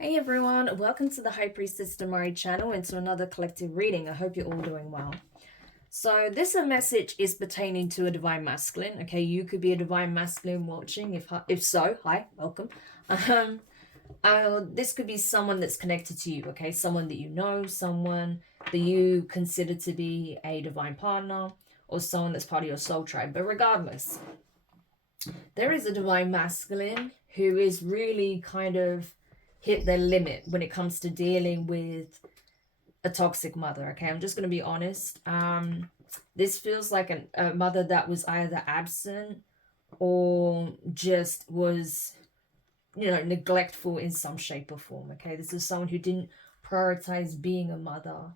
Hey everyone, welcome to the High Priestess Demari channel and to another collective reading. I hope you're all doing well. So this message is pertaining to a divine masculine. Okay, you could be a divine masculine watching. If so, hi, welcome. This could be someone that's connected to you. Okay, someone that you know, someone that you consider to be a divine partner, or someone that's part of your soul tribe. But regardless, there is a divine masculine who is really kind of hit their limit when it comes to dealing with a toxic mother. Okay, I'm just going to be honest. This feels like a mother that was either absent or just was, neglectful in some shape or form. Okay, this is someone who didn't prioritize being a mother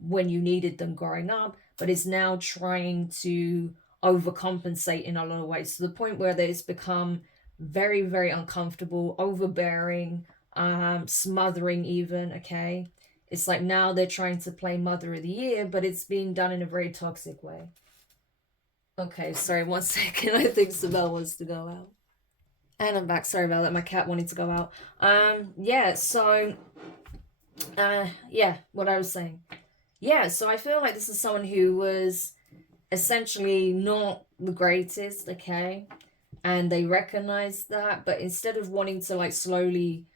when you needed them growing up, but is now trying to overcompensate in a lot of ways to the point where it's become very, very uncomfortable, overbearing, smothering even. Okay, it's like now they're trying to play mother of the year, but it's being done in a very toxic way. Okay, sorry, 1 second. I think Sabelle wants to go out. And I'm back. Sorry about that. My cat wanted to go out. Yeah, so what I was saying. Yeah, so I feel like this is someone who was essentially not the greatest, okay? And they recognize that, but instead of wanting to like slowly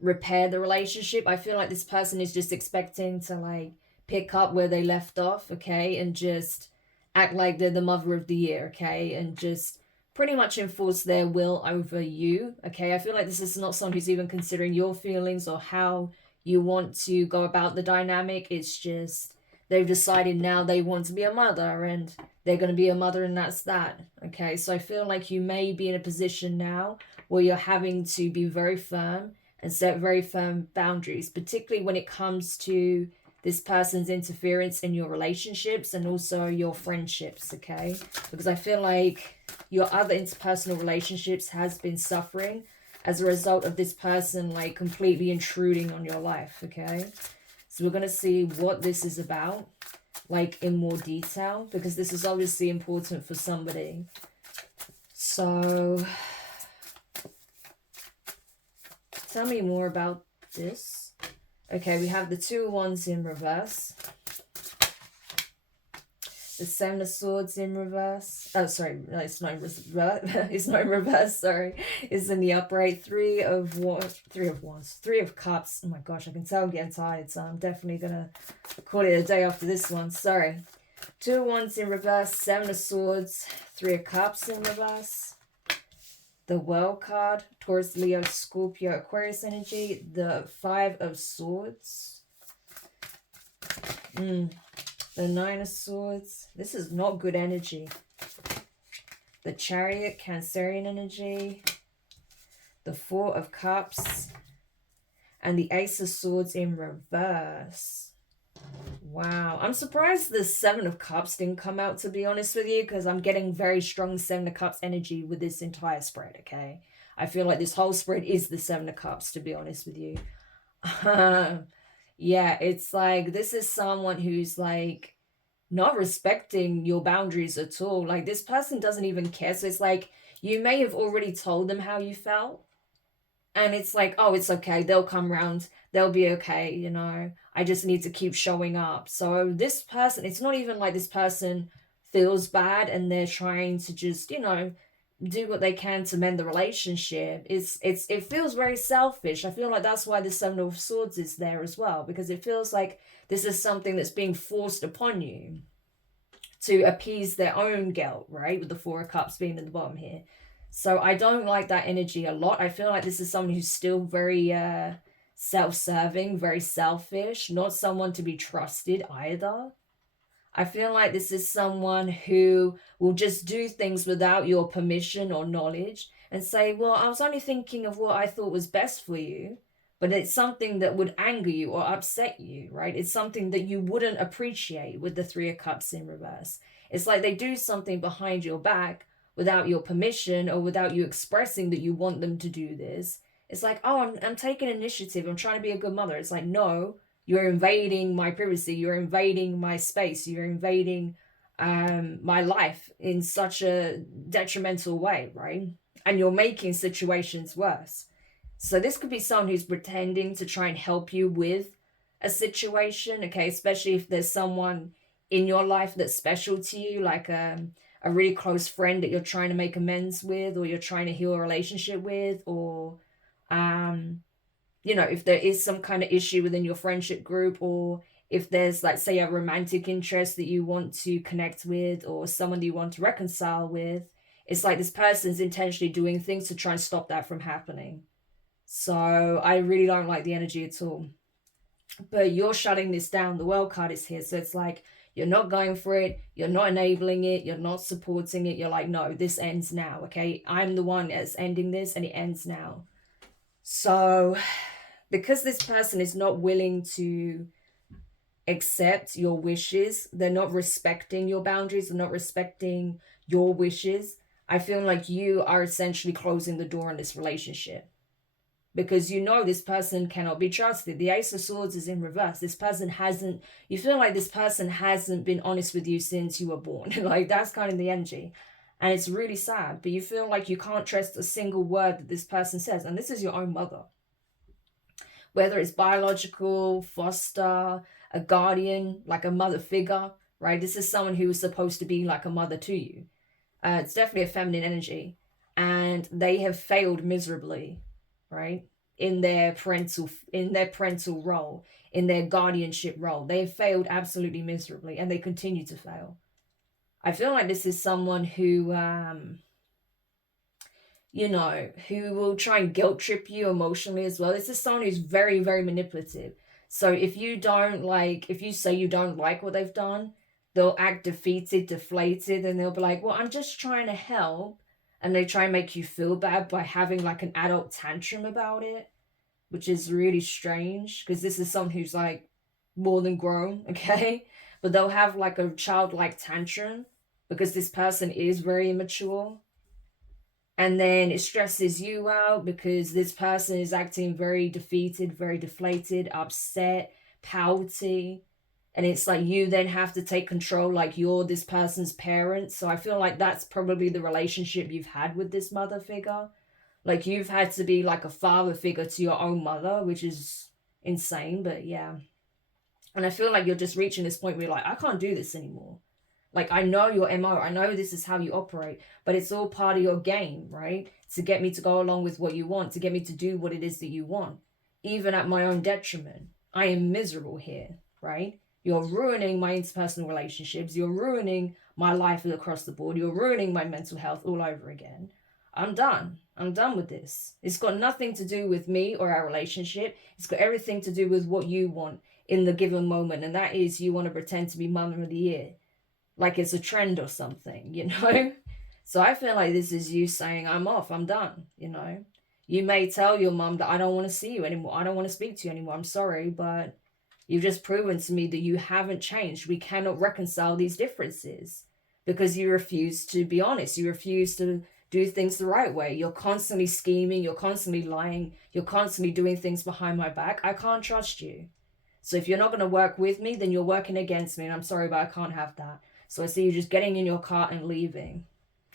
repair the relationship, I feel like this person is just expecting to like pick up where they left off, okay? And just act like they're the mother of the year, okay? And just pretty much enforce their will over you, okay? I feel like this is not someone who's even considering your feelings or how you want to go about the dynamic. It's just they've decided now they want to be a mother and they're going to be a mother and that's that. Okay, so I feel like you may be in a position now where you're having to be very firm and set very firm boundaries, particularly when it comes to this person's interference in your relationships and also your friendships. Okay, because I feel like your other interpersonal relationships has been suffering as a result of this person like completely intruding on your life. Okay, so we're going to see what this is about, like in more detail, because this is obviously important for somebody. So tell me more about this. Okay, we have the 2 of Wands in reverse. The 7 of Swords in reverse. Oh, sorry, no, it's not in reverse. It's not in reverse, sorry. It's in the upright. 3 of Wands. 3 of Cups. Oh my gosh, I can tell I'm getting tired, so I'm definitely gonna call it a day after this one. Sorry. 2 of Wands in reverse. 7 of Swords. 3 of Cups in reverse. The World card. Taurus, Leo, Scorpio, Aquarius energy. The 5 of Swords. The 9 of Swords. This is not good energy. The Chariot, Cancerian energy. The 4 of Cups. And the Ace of Swords in reverse. Wow. I'm surprised the 7 of Cups didn't come out, to be honest with you, because I'm getting very strong 7 of Cups energy with this entire spread, okay? I feel like this whole spread is the 7 of Cups, to be honest with you. Yeah, it's like this is someone who's like not respecting your boundaries at all. Like this person doesn't even care. So it's like you may have already told them how you felt. And it's like, oh, it's okay. They'll come around. They'll be okay, you know. I just need to keep showing up. So this person, it's not even like this person feels bad and they're trying to just, do what they can to mend the relationship. It feels very selfish. I feel like that's why the 7 of Swords is there as well, because it feels like this is something that's being forced upon you to appease their own guilt, right? With the 4 of Cups being at the bottom here. So I don't like that energy a lot. I feel like this is someone who's still very self-serving, very selfish, not someone to be trusted either. I feel like this is someone who will just do things without your permission or knowledge and say, well, I was only thinking of what I thought was best for you, but it's something that would anger you or upset you, right? It's something that you wouldn't appreciate with the 3 of Cups in reverse. It's like they do something behind your back without your permission or without you expressing that you want them to do this. It's like, oh, I'm taking initiative. I'm trying to be a good mother. It's like, no, you're invading my privacy. You're invading my space. You're invading my life in such a detrimental way, right? And you're making situations worse. So this could be someone who's pretending to try and help you with a situation, okay? Especially if there's someone in your life that's special to you, like a really close friend that you're trying to make amends with, or you're trying to heal a relationship with, or um, if there is some kind of issue within your friendship group, or if there's, like, say, a romantic interest that you want to connect with, or someone that you want to reconcile with, it's like this person's intentionally doing things to try and stop that from happening. So I really don't like the energy at all. But you're shutting this down. The world card is here. So it's like you're not going for it. You're not enabling it. You're not supporting it. You're like, no, this ends now. Okay. I'm the one that's ending this, and it ends now. So because this person is not willing to accept your wishes, they're not respecting your boundaries, they're not respecting your wishes, I feel like you are essentially closing the door on this relationship, because this person cannot be trusted. The Ace of Swords is in reverse. This person hasn't, you feel like this person hasn't been honest with you since you were born. Like, that's kind of the energy. And it's really sad, but you feel like you can't trust a single word that this person says. And this is your own mother. Whether it's biological, foster, a guardian, like a mother figure, right? This is someone who is supposed to be like a mother to you. It's definitely a feminine energy. And they have failed miserably, right? In their parental role, in their guardianship role. They have failed absolutely miserably, and they continue to fail. I feel like this is someone who who will try and guilt trip you emotionally as well. This is someone who's very, very manipulative. So if you say you don't like what they've done, they'll act defeated, deflated, and they'll be like, well, I'm just trying to help. And they try and make you feel bad by having like an adult tantrum about it, which is really strange, because this is someone who's like more than grown, okay? But they'll have like a childlike tantrum because this person is very immature. And then it stresses you out because this person is acting very defeated, very deflated, upset, pouty. And it's like you then have to take control, like you're this person's parent. So I feel like that's probably the relationship you've had with this mother figure. Like, you've had to be like a father figure to your own mother, which is insane, but yeah. And I feel like you're just reaching this point where you're like, I can't do this anymore. Like, I know your MO, I know this is how you operate, but it's all part of your game, right? To get me to go along with what you want, to get me to do what it is that you want, even at my own detriment. I am miserable here, right? You're ruining my interpersonal relationships. You're ruining my life across the board. You're ruining my mental health all over again. I'm done. I'm done with this. It's got nothing to do with me or our relationship. It's got everything to do with what you want in the given moment. And that is, you want to pretend to be Mum of the Year. Like it's a trend or something, So I feel like this is you saying, I'm off, I'm done, You may tell your mum that I don't want to see you anymore. I don't want to speak to you anymore. I'm sorry, but you've just proven to me that you haven't changed. We cannot reconcile these differences because you refuse to be honest. You refuse to do things the right way. You're constantly scheming. You're constantly lying. You're constantly doing things behind my back. I can't trust you. So if you're not going to work with me, then you're working against me. And I'm sorry, but I can't have that. So I see you just getting in your car and leaving.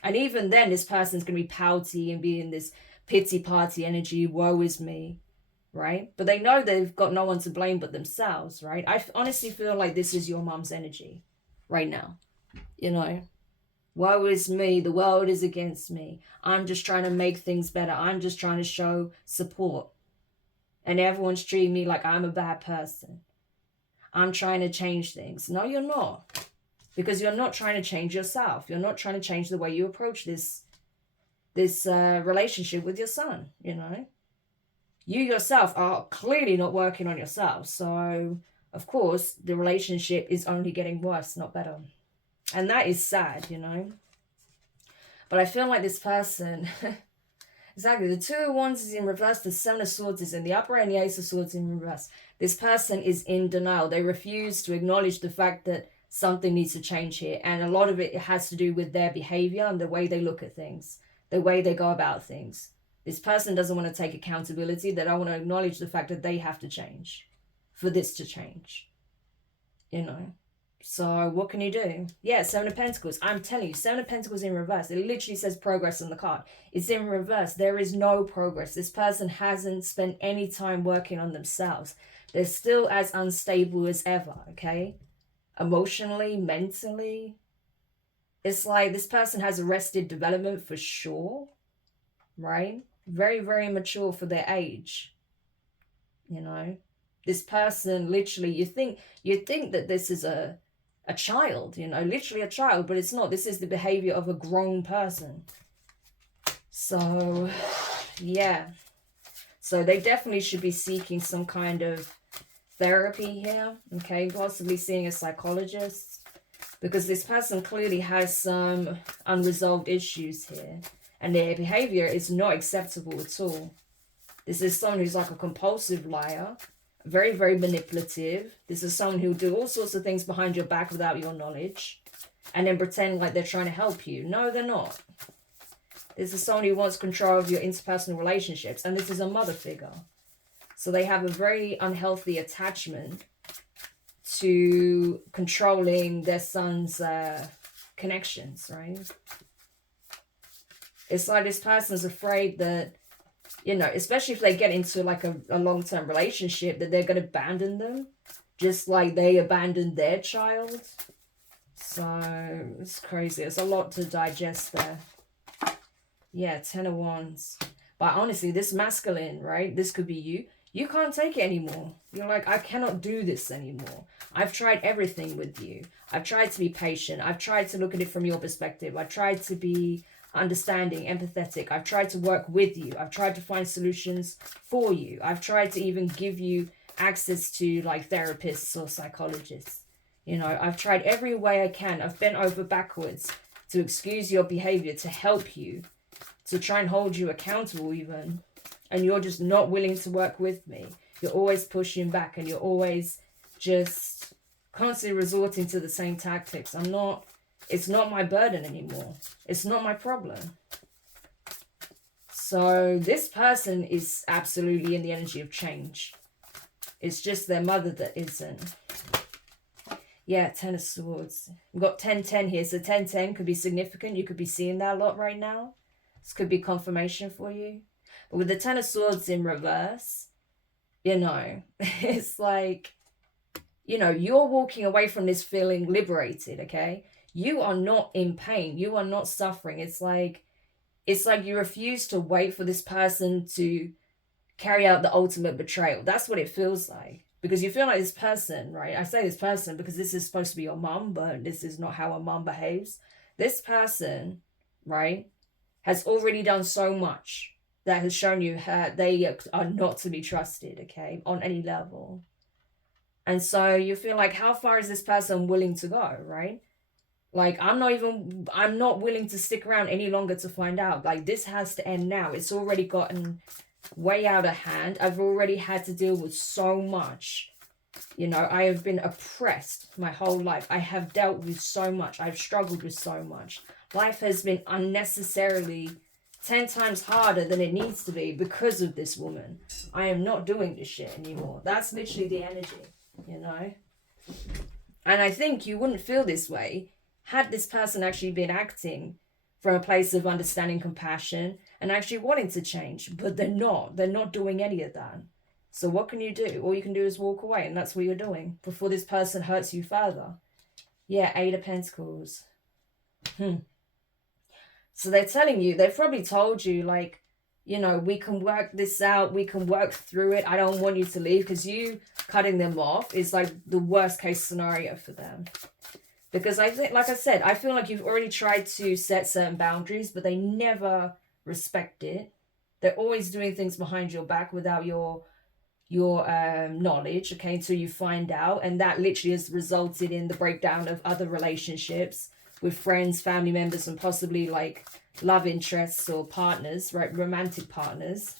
And even then, this person's going to be pouty and be in this pity party energy, woe is me, right? But they know they've got no one to blame but themselves, right? I honestly feel like this is your mom's energy right now, Woe is me, the world is against me. I'm just trying to make things better. I'm just trying to show support. And everyone's treating me like I'm a bad person. I'm trying to change things. No, you're not. Because you're not trying to change yourself. You're not trying to change the way you approach this relationship with your son, You yourself are clearly not working on yourself. So, of course, the relationship is only getting worse, not better. And that is sad, But I feel like this person... Exactly. The Two of Wands is in reverse. The Seven of Swords is in the upper, and the Ace of Swords in reverse. This person is in denial. They refuse to acknowledge the fact that something needs to change here. And a lot of it has to do with their behavior and the way they look at things, the way they go about things. This person doesn't want to take accountability. They don't want to acknowledge the fact that they have to change for this to change, So what can you do? Yeah, Seven of Pentacles. I'm telling you, Seven of Pentacles in reverse. It literally says progress on the card. It's in reverse. There is no progress. This person hasn't spent any time working on themselves. They're still as unstable as ever, okay? Emotionally, mentally. It's like this person has arrested development for sure, right? Very, very mature for their age, you know? This person literally, you think that this is a child, you know, literally a child, but it's not. This is the behavior of a grown person. So, yeah. So they definitely should be seeking some kind of therapy here, okay? Possibly seeing a psychologist, because this person clearly has some unresolved issues here, and their behavior is not acceptable at all. This is someone who's like a compulsive liar, very, very manipulative. This is someone who'll do all sorts of things behind your back without your knowledge, and then pretend like they're trying to help you. No, they're not. This is someone who wants control of your interpersonal relationships, and this is a mother figure. So they have a very unhealthy attachment to controlling their son's connections, right? It's like this person's afraid that, you know, especially if they get into like a long-term relationship, that they're going to abandon them, just like they abandoned their child. So it's crazy. It's a lot to digest there. Yeah, Ten of Wands. But honestly, this masculine, right? This could be you. You can't take it anymore. You're like, I cannot do this anymore. I've tried everything with you. I've tried to be patient. I've tried to look at it from your perspective. I've tried to be understanding, empathetic. I've tried to work with you. I've tried to find solutions for you. I've tried to even give you access to like therapists or psychologists. You know, I've tried every way I can. I've bent over backwards to excuse your behavior, to help you, to try and hold you accountable even. And you're just not willing to work with me. You're always pushing back, and you're always just constantly resorting to the same tactics. It's not my burden anymore. It's not my problem. So this person is absolutely in the energy of change. It's just their mother that isn't. Yeah, Ten of Swords. We've got 10-10 here. So 10-10 could be significant. You could be seeing that a lot right now. This could be confirmation for you. But with the Ten of Swords in reverse, you know, it's like, you know, you're walking away from this feeling liberated, okay? You are not in pain. You are not suffering. It's like you refuse to wait for this person to carry out the ultimate betrayal. That's what it feels like. Because you feel like this person, right? I say this person because this is supposed to be your mom, but this is not how a mom behaves. This person, right, has already done so much that has shown you how they are not to be trusted, okay, on any level. And so you feel like, how far is this person willing to go, right? Like, I'm not willing to stick around any longer to find out. Like, this has to end now. It's already gotten way out of hand. I've already had to deal with so much. You know, I have been oppressed my whole life. I have dealt with so much. I've struggled with so much. Life has been unnecessarily 10 times harder than it needs to be because of this woman. I am not doing this shit anymore. That's literally the energy, you know? And I think you wouldn't feel this way had this person actually been acting from a place of understanding, compassion, and actually wanting to change. But they're not. They're not doing any of that. So what can you do? All you can do is walk away, and that's what you're doing before this person hurts you further. Yeah, Eight of Pentacles. So they're telling you, they've probably told you, like, you know, we can work this out. We can work through it. I don't want you to leave, because you cutting them off is like the worst case scenario for them. Because I think, like I said, I feel like you've already tried to set certain boundaries, but they never respect it. They're always doing things behind your back without your knowledge, okay, until you find out. And that literally has resulted in the breakdown of other relationships with friends, family members, and possibly like love interests or partners, right? Romantic partners.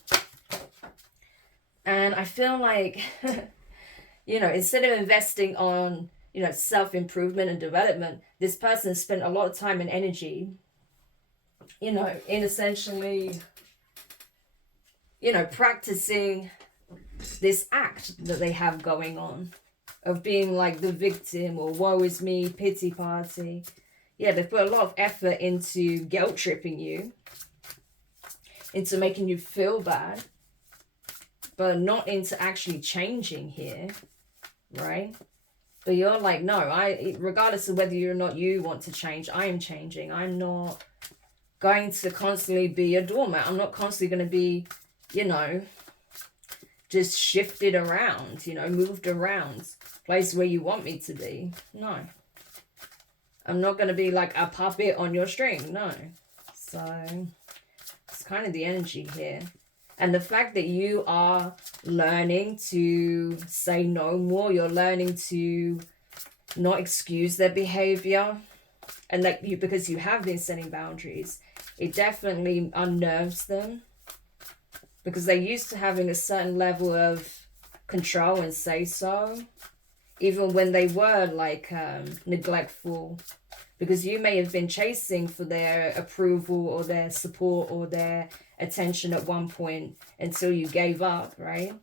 And I feel like, you know, instead of investing on, you know, self-improvement and development, this person spent a lot of time and energy, you know, in essentially, you know, practicing this act that they have going on of being like the victim or woe is me, pity party. Yeah, they've put a lot of effort into guilt tripping you, into making you feel bad, but not into actually changing here, right? But you're like, no, regardless of whether or not you want to change, I am changing. I'm not going to constantly be a doormat. I'm not constantly going to be, you know, just shifted around, you know, moved around, place where you want me to be. No. I'm not going to be like a puppet on your string. No. So it's kind of the energy here. And the fact that you are learning to say no more, you're learning to not excuse their behavior, and like you, because you have been setting boundaries, it definitely unnerves them, because they're used to having a certain level of control and say so, even when they were like neglectful, because you may have been chasing for their approval or their support or their attention at one point until you gave up, right?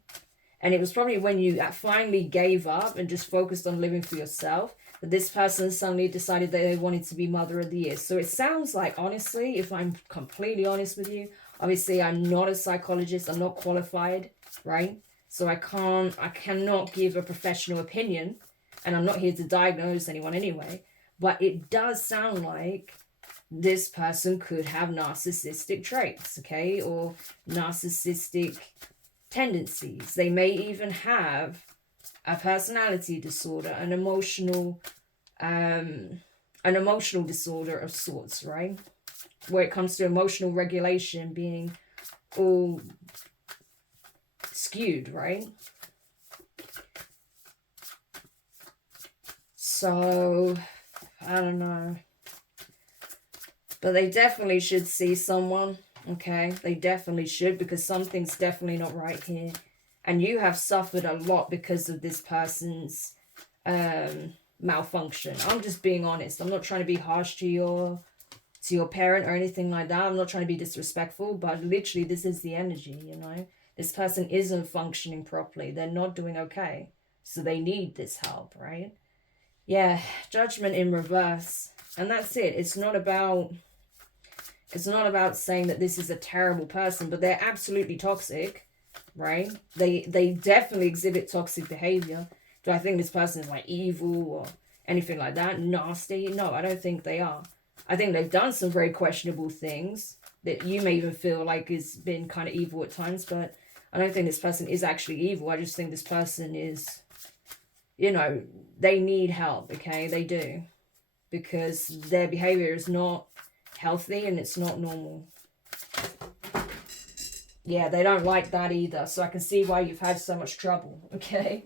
And it was probably when you finally gave up and just focused on living for yourself that this person suddenly decided that they wanted to be Mother of the Year. So it sounds like, honestly, if I'm completely honest with you, obviously I'm not a psychologist, I'm not qualified, right? So I cannot give a professional opinion, and I'm not here to diagnose anyone anyway, but it does sound like this person could have narcissistic traits, okay, or narcissistic tendencies. They may even have a personality disorder, an emotional disorder of sorts, right? Where it comes to emotional regulation being all skewed, right? So I don't know. But they definitely should see someone, okay? They definitely should, because something's definitely not right here. And you have suffered a lot because of this person's malfunction. I'm just being honest. I'm not trying to be harsh to your parent or anything like that. I'm not trying to be disrespectful, but literally this is the energy, you know? This person isn't functioning properly. They're not doing okay. So they need this help, right? Yeah, Judgment in reverse. And that's it. It's not about saying that this is a terrible person, but they're absolutely toxic, right? They definitely exhibit toxic behavior. Do I think this person is like evil or anything like that? Nasty? No, I don't think they are. I think they've done some very questionable things that you may even feel like has been kind of evil at times, but I don't think this person is actually evil. I just think this person is, you know, they need help, okay? They do. Because their behavior is not healthy and it's not normal. Yeah, they don't like that either. So I can see why you've had so much trouble, okay?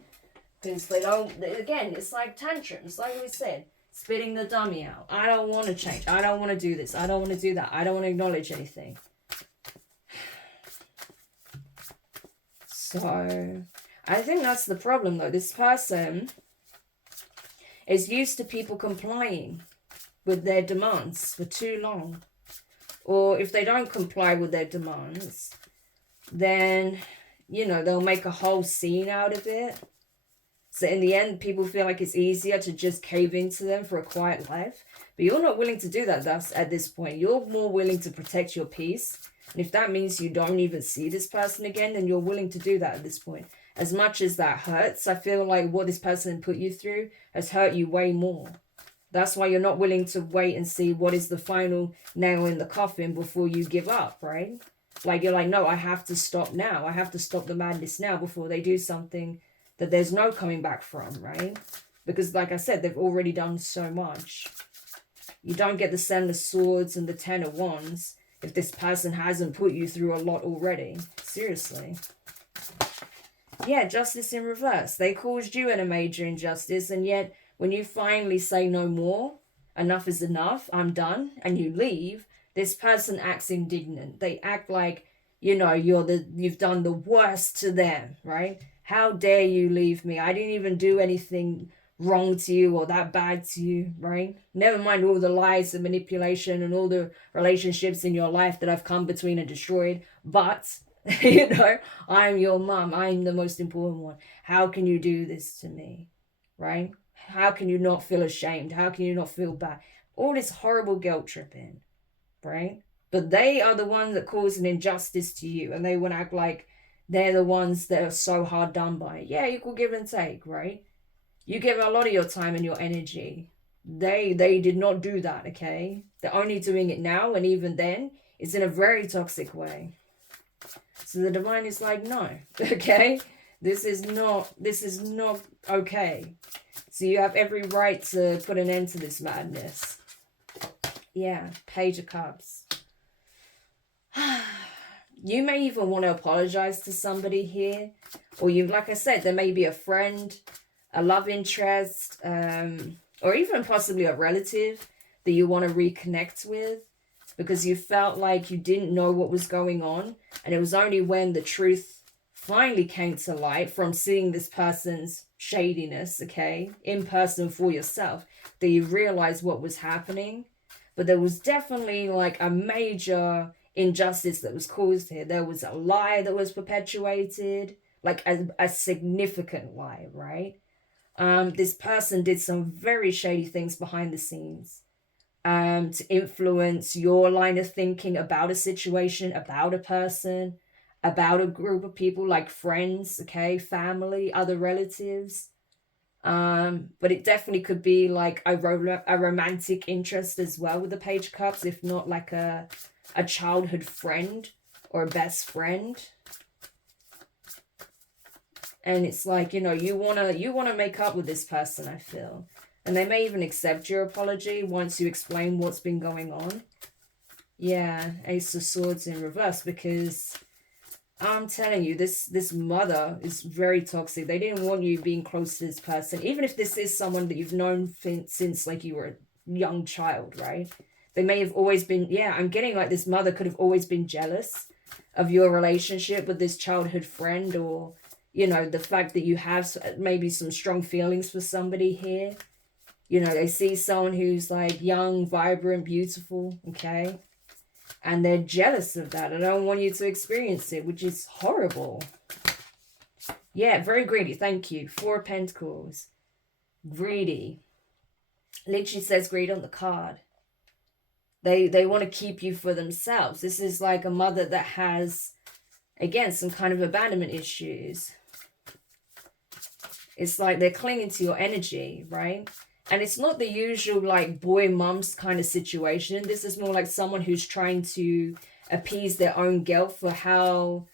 Because they don't, again, it's like tantrums, like we said. Spitting the dummy out. I don't want to change. I don't want to do this. I don't want to do that. I don't want to acknowledge anything. So, I think that's the problem though. This person is used to people complying with their demands for too long. Or if they don't comply with their demands, then, you know, they'll make a whole scene out of it. So in the end, people feel like it's easier to just cave into them for a quiet life. But you're not willing to do that thus at this point. You're more willing to protect your peace. And if that means you don't even see this person again, then you're willing to do that at this point. As much as that hurts, I feel like what this person put you through has hurt you way more. That's why you're not willing to wait and see what is the final nail in the coffin before you give up, right? Like, you're like, no, I have to stop now. I have to stop the madness now before they do something that there's no coming back from, right? Because like I said, they've already done so much. You don't get the Seven of Swords and the Ten of Wands if this person hasn't put you through a lot already. Seriously. Yeah, Justice in reverse. They caused you in a major injustice, and yet when you finally say no more, enough is enough, I'm done, and you leave, this person acts indignant. They act like, you know, you've done the worst to them, right? How dare you leave me? I didn't even do anything wrong to you or that bad to you, right? Never mind all the lies and manipulation and all the relationships in your life that I've come between and destroyed. But, you know, I'm your mom. I'm the most important one. How can you do this to me? right? How can you not feel ashamed? How can you not feel bad? All this horrible guilt tripping, right? But they are the ones that cause an injustice to you, and they want to act like they're the ones that are so hard done by. Yeah, equal give and take, right? You give a lot of your time and your energy. They did not do that, okay? They're only doing it now, and even then, it's in a very toxic way. So the divine is like, no, okay? This is not okay. So you have every right to put an end to this madness. Yeah, Page of Cups. You may even want to apologize to somebody here. Or you, like I said, there may be a friend, a love interest, or even possibly a relative that you want to reconnect with, because you felt like you didn't know what was going on. And it was only when the truth finally came to light from seeing this person's shadiness, okay, in person for yourself, that you realized what was happening. But there was definitely like a major injustice that was caused here. There was a lie that was perpetuated, like a significant lie, right? This person did some very shady things behind the scenes, to influence your line of thinking about a situation, about a person, about a group of people, like friends, okay, family, other relatives. But it definitely could be like a romantic interest as well with the Page of Cups, if not like a childhood friend or a best friend. And it's like, you wanna make up with this person, I feel. And they may even accept your apology once you explain what's been going on. Yeah, Ace of Swords in reverse, because I'm telling you, this mother is very toxic. They didn't want you being close to this person, even if this is someone that you've known since like you were a young child, right? They may have always been, yeah, I'm getting like this mother could have always been jealous of your relationship with this childhood friend, or, the fact that you have maybe some strong feelings for somebody here. They see someone who's like young, vibrant, beautiful, okay? And they're jealous of that. I don't want you to experience it, which is horrible. Yeah, very greedy. Thank you. 4 of Pentacles. Greedy. Literally says greed on the card. They want to keep you for themselves. This is like a mother that has, again, some kind of abandonment issues. It's like they're clinging to your energy, right? And it's not the usual like boy mums kind of situation. This is more like someone who's trying to appease their own guilt for how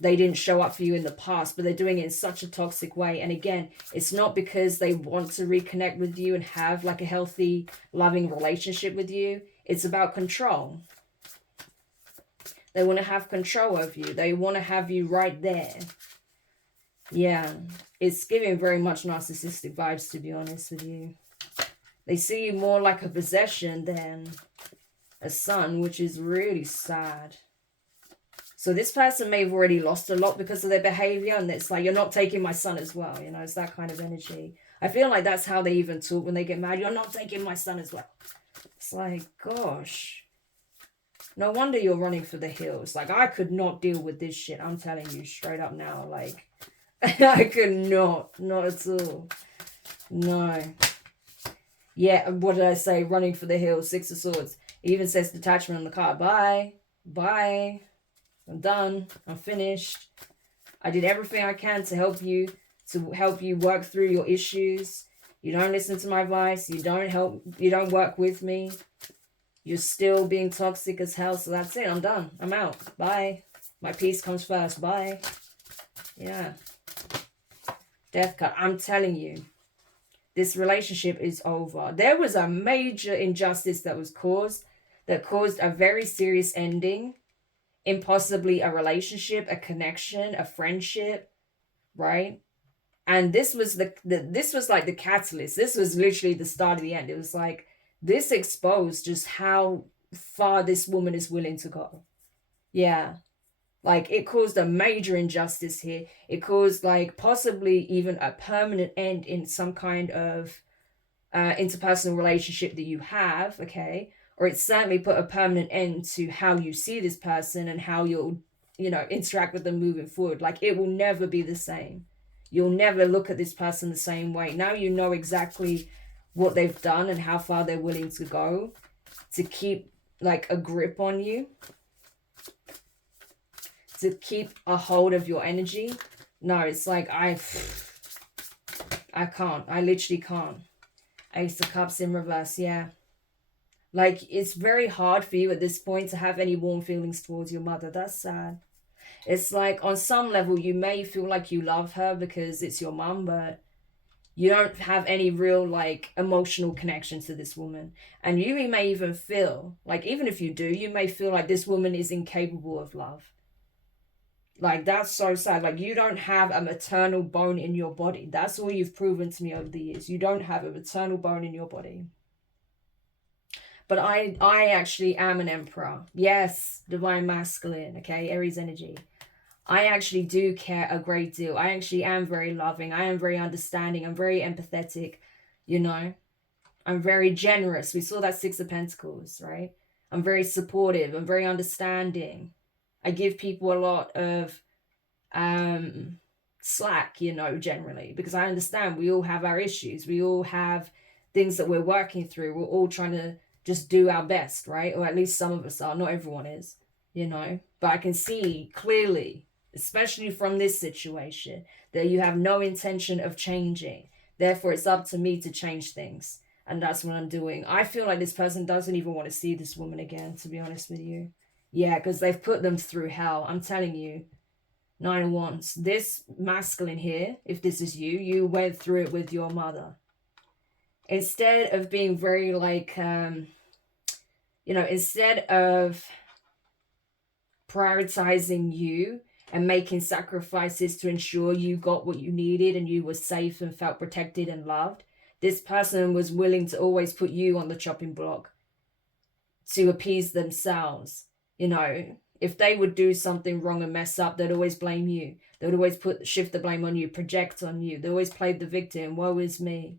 they didn't show up for you in the past, but they're doing it in such a toxic way. And again, it's not because they want to reconnect with you and have like a healthy, loving relationship with you. It's about control. They want to have control of you. They want to have you right there. Yeah, it's giving very much narcissistic vibes, to be honest with you. They see you more like a possession than a son, which is really sad. So this person may have already lost a lot because of their behavior, and it's like, you're not taking my son as well. It's that kind of energy. I feel like that's how they even talk when they get mad. You're not taking my son as well. It's like, gosh. No wonder you're running for the hills. Like, I could not deal with this shit. I'm telling you straight up now. Like, I could not at all. No. Yeah, what did I say? Running for the hills, 6 of Swords. It even says detachment on the card. Bye. Bye. I'm done. I'm finished. I did everything I can to help you work through your issues. You don't listen to my advice. You don't work with me. You're still being toxic as hell. So that's it. I'm done. I'm out. Bye. My peace comes first. Bye. Yeah. Death card. I'm telling you, this relationship is over. There was a major injustice that was caused a very serious ending in possibly a relationship, a connection, a friendship, right? And this was this was like the catalyst. This was literally the start of the end. It was like, this exposed just how far this woman is willing to go. Yeah. Like, it caused a major injustice here. It caused like possibly even a permanent end in some kind of interpersonal relationship that you have, okay? Or it certainly put a permanent end to how you see this person and how you'll, interact with them moving forward. Like, it will never be the same. You'll never look at this person the same way. Now you know exactly what they've done and how far they're willing to go to keep like a grip on you, to keep a hold of your energy. No, it's like I can't. I literally can't. Ace of Cups in reverse, yeah. Like, it's very hard for you at this point to have any warm feelings towards your mother. That's sad. It's like, on some level, you may feel like you love her because it's your mum, but you don't have any real, like, emotional connection to this woman. And you may even feel, like, even if you do, you may feel like this woman is incapable of love. Like, that's so sad. Like, you don't have a maternal bone in your body. That's all you've proven to me over the years. You don't have a maternal bone in your body. But I actually am an emperor. Yes, divine masculine, okay? Aries energy. I actually do care a great deal. I actually am very loving. I am very understanding. I'm very empathetic, you know? I'm very generous. We saw that Six of Pentacles, right? I'm very supportive. I'm very understanding. I give people a lot of slack, you know, generally, because I understand we all have our issues. We all have things that we're working through. We're all trying to just do our best, right? Or at least some of us are. Not everyone is, you know. But I can see clearly, especially from this situation, that you have no intention of changing. Therefore, it's up to me to change things. And that's what I'm doing. I feel like this person doesn't even want to see this woman again, to be honest with you. Yeah, because they've put them through hell. I'm telling you. 9 of Wands. This masculine here, if this is you, you went through it with your mother. Instead of being very like, you know, instead of prioritizing you and making sacrifices to ensure you got what you needed and you were safe and felt protected and loved, this person was willing to always put you on the chopping block to appease themselves. You know, if they would do something wrong and mess up, they'd always blame you. They would always shift the blame on you, project on you. They always played the victim. Woe is me.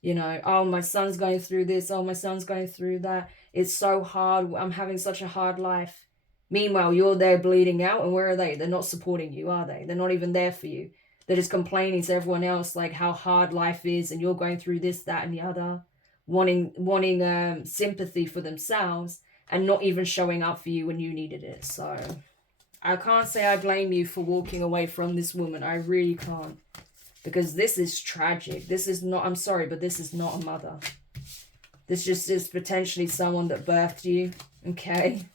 You know, oh, my son's going through this. Oh, my son's going through that. It's so hard. I'm having such a hard life. Meanwhile, you're there bleeding out, and where are they? They're not supporting you, are they? They're not even there for you. They're just complaining to everyone else like how hard life is, and you're going through this, that, and the other, wanting sympathy for themselves, and not even showing up for you when you needed it. So I can't say I blame you for walking away from this woman. I really can't. Because this is tragic. This is not, I'm sorry, but this is not a mother. This just is potentially someone that birthed you, okay?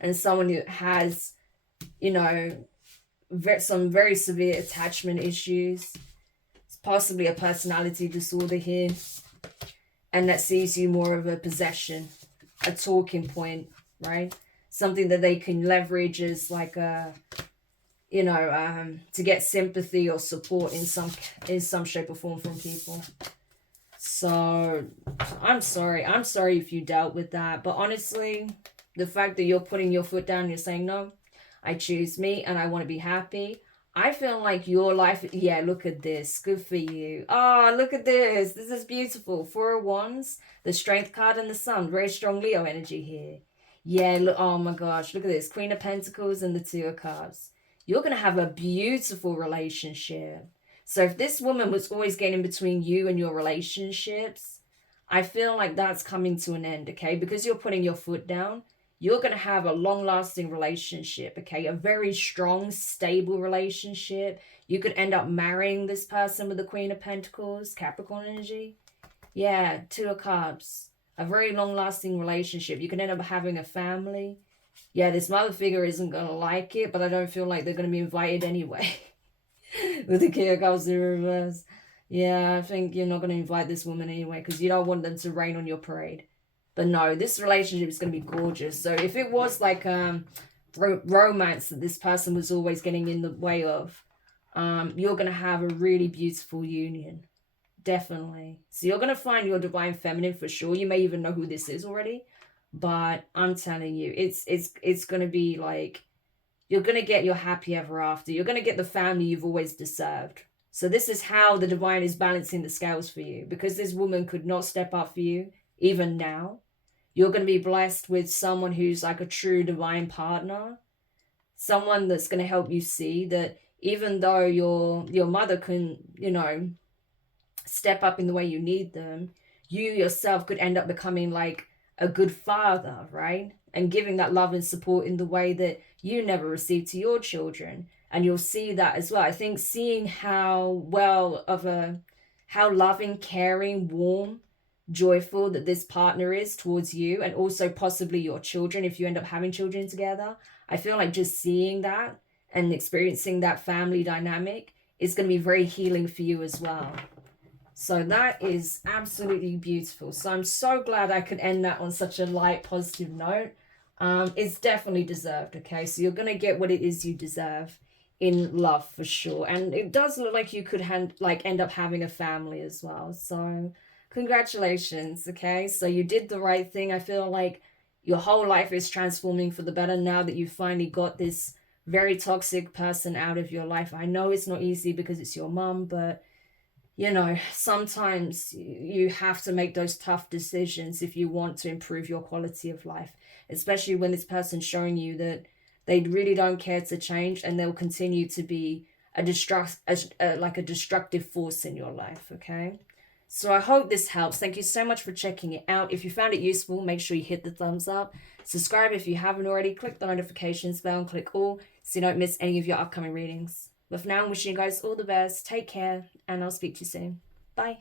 And someone who has, you know, some very severe attachment issues. It's possibly a personality disorder here. And that sees you more of a possession, a talking point, right? Something that they can leverage as like a, you know, to get sympathy or support in some shape or form from people. So I'm sorry if you dealt with that, but honestly, the fact that you're putting your foot down, you're saying, no, I choose me and I want to be happy. I feel like your life, yeah, look at this. Good for you. Oh, look at this. This is beautiful. 4 of Wands, the Strength card and the Sun. Very strong Leo energy here. Yeah, look, oh my gosh, look at this. Queen of Pentacles and the 2 of Cups. You're going to have a beautiful relationship. So if this woman was always getting between you and your relationships, I feel like that's coming to an end, okay? Because you're putting your foot down, you're going to have a long-lasting relationship, okay? A very strong, stable relationship. You could end up marrying this person with the Queen of Pentacles, Capricorn energy. Yeah, 2 of Cups. A very long-lasting relationship. You can end up having a family. Yeah, this mother figure isn't going to like it, but I don't feel like they're going to be invited anyway. With the King of Cups in reverse. Yeah, I think you're not going to invite this woman anyway because you don't want them to rain on your parade. But no, this relationship is going to be gorgeous. So if it was like romance that this person was always getting in the way of, you're going to have a really beautiful union. Definitely. So you're going to find your divine feminine for sure. You may even know who this is already. But I'm telling you, it's going to be like, you're going to get your happy ever after. You're going to get the family you've always deserved. So this is how the divine is balancing the scales for you. Because this woman could not step up for you, even now. You're going to be blessed with someone who's like a true divine partner. Someone that's going to help you see that even though your mother can, you know, step up in the way you need them, you yourself could end up becoming like a good father, right? And giving that love and support in the way that you never received to your children. And you'll see that as well. I think seeing how loving, caring, warm, joyful that this partner is towards you, and also possibly your children if you end up having children together. I feel like just seeing that and experiencing that family dynamic is going to be very healing for you as well. So that is absolutely beautiful. So I'm so glad I could end that on such a light, positive note. It's definitely deserved, okay? So you're going to get what it is you deserve in love for sure. And it does look like you could end up having a family as well. So congratulations, okay? So you did the right thing. I feel like your whole life is transforming for the better now that you finally got this very toxic person out of your life. I know it's not easy because it's your mom, but you know, sometimes you have to make those tough decisions if you want to improve your quality of life, especially when this person's showing you that they really don't care to change and they'll continue to be like a destructive force in your life, okay? So I hope this helps. Thank you so much for checking it out. If you found it useful, make sure you hit the thumbs up. Subscribe if you haven't already. Click the notifications bell and click all so you don't miss any of your upcoming readings. But for now, I'm wishing you guys all the best. Take care, and I'll speak to you soon. Bye.